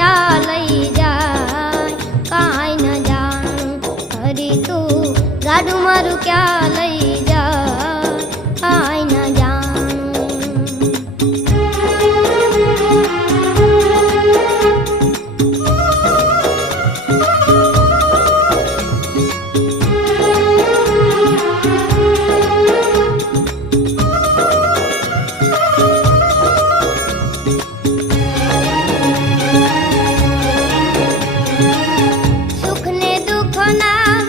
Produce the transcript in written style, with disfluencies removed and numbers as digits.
ક્યાં લઈ જાય કાંઈ ન જાણું હરી તું ગાડું મારું ક્યાં લઈ જાય કાંઈ ન સુખ ને દુઃખ ના